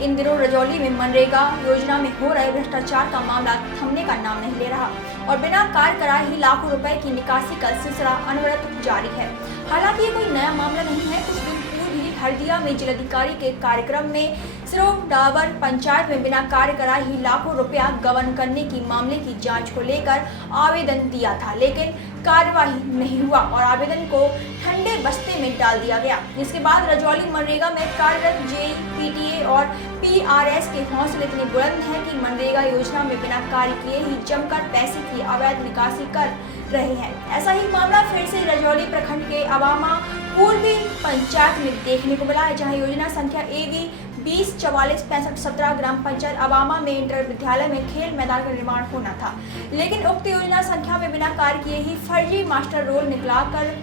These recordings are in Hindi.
इन दिनों रजौली में मनरेगा योजना में हो रहे भ्रष्टाचार का मामला थमने का नाम नहीं ले रहा और बिना कार्य कराए ही लाखों रुपए की निकासी का सिलसिला अनवरत जारी है। हालांकि ये कोई नया मामला नहीं है। कुछ दिन पूर्व ही हल्दिया में जिलाधिकारी के कार्यक्रम में सिरों डाबर पंचायत में बिना कार्य कराए ही लाखों रुपया गबन करने की मामले की जांच को लेकर आवेदन दिया था, लेकिन कार्यवाही नहीं हुआ और आवेदन को ठंडे बस्ते में डाल दिया गया। इसके बाद रजौली मनरेगा में कार्यरत जेपीटीए और पीआरएस के हौसले इतने बुलंद हैं कि मनरेगा योजना में बिना कार्य किए ही जमकर पैसे की अवैध निकासी कर रहे हैं। ऐसा ही मामला फिर से रजौली प्रखंड के अवामा पूर्वी पंचायत में देखने को मिला है, जहां योजना संख्या AV 20446517 ग्राम पंचायत अवामा में इंटर विद्यालय में खेल मैदान का निर्माण होना था, लेकिन उक्त योजना संख्या में बिना कार्य किए ही फर्जी मास्टर रोल निकलाकर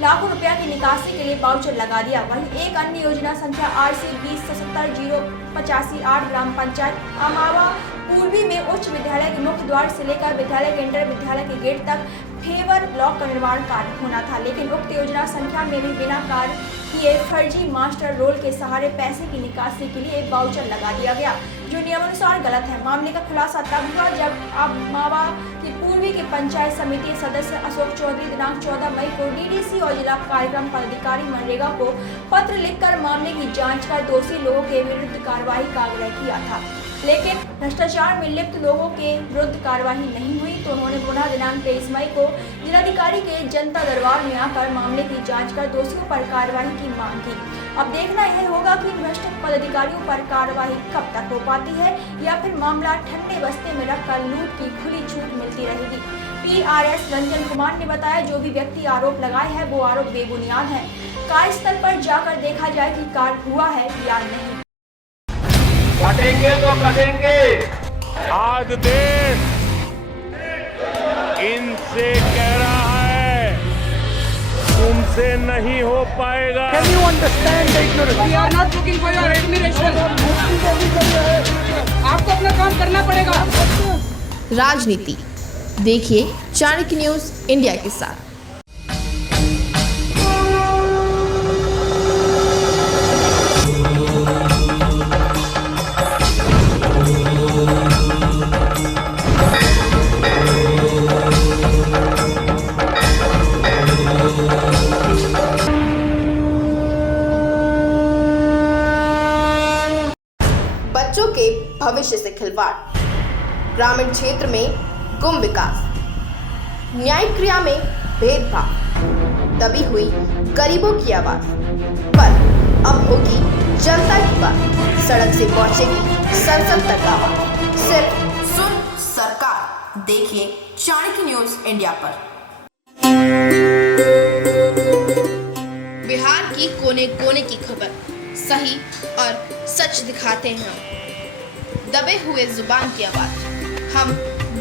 लाखों रुपया की निकासी के लिए वाउचर लगा दिया। वहीं एक अन्य योजना संख्या RC 20770558 ग्राम पंचायत अमावा पूर्वी में उच्च विद्यालय के मुख्य द्वार से लेकर विद्यालय के इंटर विद्यालय के गेट तक फेवर ब्लॉक का निर्माण कार्य होना था, लेकिन उक्त योजना संख्या में भी बिना कार्य किए फर्जी मास्टर रोल के सहारे पैसे की निकासी के लिए एक वाउचर लगा दिया गया, जो नियमानुसार गलत है। मामले का खुलासा तब हुआ जब अमावा की पूर्वी के पंचायत समिति सदस्य अशोक चौधरी दिनांक 14 मई को DDC और जिला कार्यक्रम पदाधिकारी मनरेगा को पत्र लिखकर मामले की जांच कर दोषी लोगों के विरुद्ध कार्रवाई का आग्रह किया था, लेकिन भ्रष्टाचार में लिप्त लोगों के विरुद्ध कार्रवाई नहीं हुई तो उन्होंने पुनः दिनांक 23 मई को जिलाधिकारी के जनता दरबार में आकर मामले की जांच कर दोषियों पर कार्रवाई की मांग की। अब देखना यह होगा कि भ्रष्ट पदाधिकारियों पर कार्रवाई कब तक हो पाती है या फिर मामला ठंडे बस्ते में रखकर लूट की खुली छूट मिलती रहेगी। PRS रंजन कुमार ने बताया, जो भी व्यक्ति आरोप लगाए हैं वो आरोप बेबुनियाद है। कार्यस्थल पर जाकर देखा जाए कि कार्य हुआ है या नहीं। कटेंगे तो कटेंगे। आज देश इनसे कह रहा है तुमसे नहीं हो पाएगा। Can you understand the ignorance? We are not looking for your admiration. आपको अपना काम करना पड़ेगा। राजनीति देखिए चाणक्य न्यूज इंडिया के साथ। बच्चों के भविष्य से खिलवाड़, ग्रामीण क्षेत्र में गुम विकास, न्यायिक क्रिया में भेदभाव, दबी हुई गरीबों की आवाज, पर अब होगी जनता की बात, सड़क से पहुंचेगी संसद तक आवाज। सिर्फ सुन सरकार, देखिए चाणक्य न्यूज इंडिया पर। बिहार की कोने कोने की खबर सही और सच दिखाते हैं हम। दबे हुए जुबान की आवाज, हम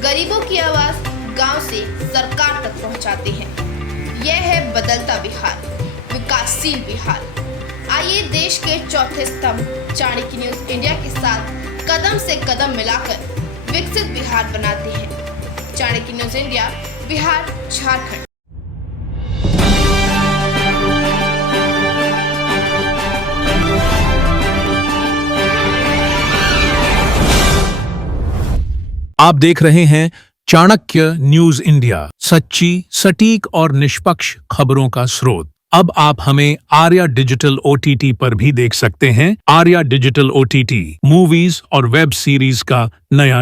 गरीबों की आवाज गांव से सरकार तक पहुंचाते हैं। यह है बदलता बिहार, विकासशील बिहार। आइए देश के चौथे स्तंभ चाणक्य न्यूज इंडिया के साथ कदम से कदम मिलाकर विकसित बिहार बनाते हैं। Chanakya news India, Bihar, Jharkhand. आप देख रहे हैं चाणक्य न्यूज इंडिया, सच्ची, सटीक और निष्पक्ष खबरों का स्रोत। अब आप हमें आर्या डिजिटल OTT पर भी देख सकते हैं। आर्या डिजिटल OTT मूवीज और वेब सीरीज का नया